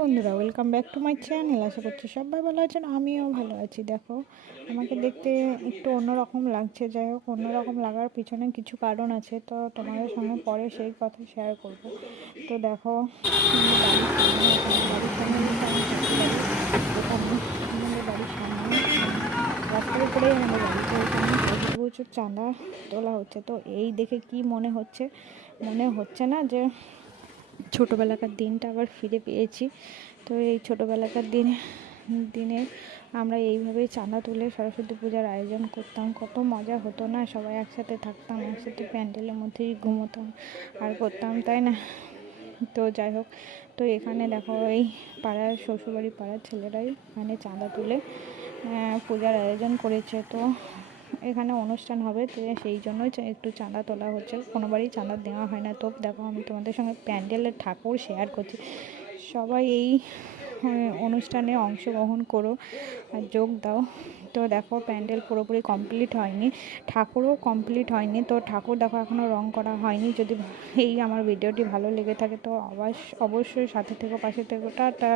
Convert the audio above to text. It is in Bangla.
বন্ধুরা, welcome back to my channel. আশা করছি সবাই ভালো আছেন, আমিও ভালো আছি। দেখো, আমাকে দেখতে একটু অন্যরকম লাগছে। যাই হোক, অন্যরকম লাগার পিছনে কিছু কারণ আছে, তো তোমাদের সঙ্গে পরে সেই কথা শেয়ার করব। তো দেখো, আমি বাড়ির সামনে, এখানে বাড়ির সামনে বলতে আমি থাকি বাড়ি, এখানে আমাদের বাড়ির সামনে রাস্তার উপরেই আমাদের বাড়ি। তো এখানে প্রচুর প্রচুর চাঁদা তোলা হচ্ছে। তো এই দেখে কি মনে হচ্ছে, মনে হচ্ছে না যে ছোটোবেলাকার দিনটা আবার ফিরে পেয়েছি। তো এই ছোটোবেলাকার দিনে আমরা এইভাবেই চাঁদা তুলে সরস্বতী পূজার আয়োজন করতাম। কত মজা হতো না, সবাই একসাথে থাকতাম, একসাথে প্যান্ডেলের মধ্যেই ঘুমোতাম আর করতাম, তাই না? তো যাই হোক, তো এখানে দেখো এই পাড়ার শ্বশুরবাড়ি পাড়ার ছেলেরাই এখানে চাঁদা তুলে পূজার আয়োজন করেছে। তো এখানে অনুষ্ঠান হবে, তো সেই জন্যই একটু চাঁদা তোলা হচ্ছে। কোনোবারই চাঁদা দেওয়া হয় না। তো দেখো, আমি তোমাদের সঙ্গে প্যান্ডেলের ঠাকুর শেয়ার করছি। সবাই এই অনুষ্ঠানে অংশগ্রহণ করো আর যোগ দাও। তো দেখো, প্যান্ডেল পুরোপুরি কমপ্লিট হয়নি, ঠাকুরও কমপ্লিট হয়নি। তো ঠাকুর দেখো এখনও রং করা হয়নি। যদি এই আমার ভিডিওটি ভালো লেগে থাকে তো অবশ্যই সাথে থেকে পাশে থেকে টাটা।